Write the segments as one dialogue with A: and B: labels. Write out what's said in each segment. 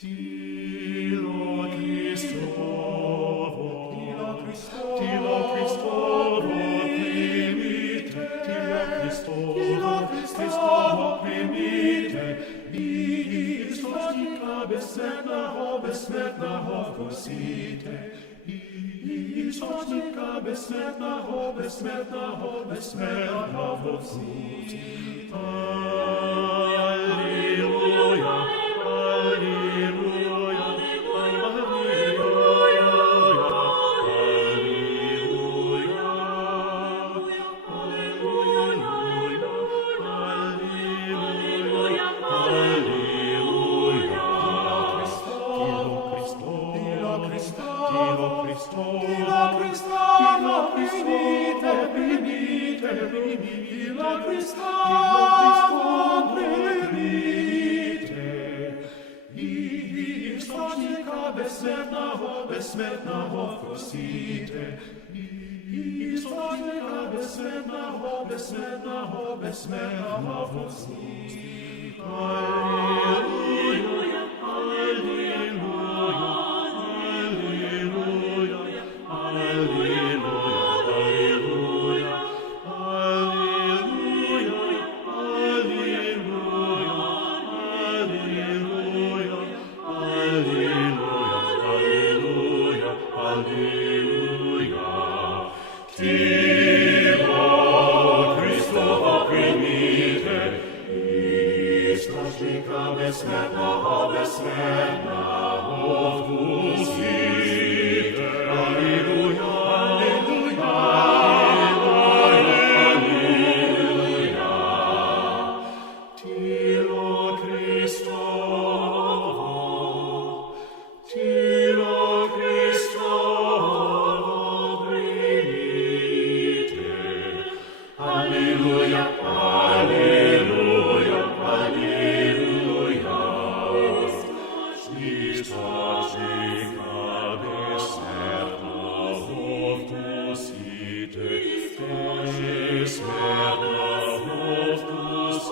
A: Tilo Christovo, Tilo Christovo, Tilo Christovo primite, Tilo Christovo, Tilo Christovo primite, Источника бессмертного, бессмертного вкусите, Источника бессмертного, бессмертного, бессмертного вкусите. Ila Cristana, primite, primite, primite, Ila Cristana, primite. I istočnika besmrtnaho, besmrtnaho prosite. I istočnika besmrtnaho, besmrtnaho, besmrtnaho prosite. Безсмертного, безсмертного в душі.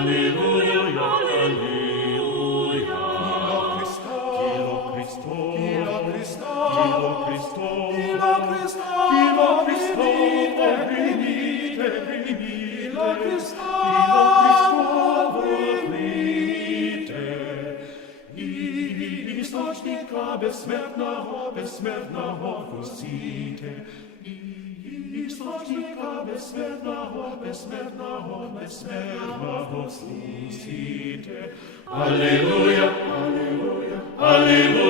A: Alleluia, Alleluia. Kyrie Christo, Kyrie Christo, Kyrie Christo, Kyrie Christo, Kyrie Christo, Kyrie Christo, primite, primite, Kyrie Christo, Kyrie Christo, и источника бессмертного, бессмертного вкусите, и источника безсмертного, безсмертного, безсмертного світе. Алілуя, алілуя, алілуя.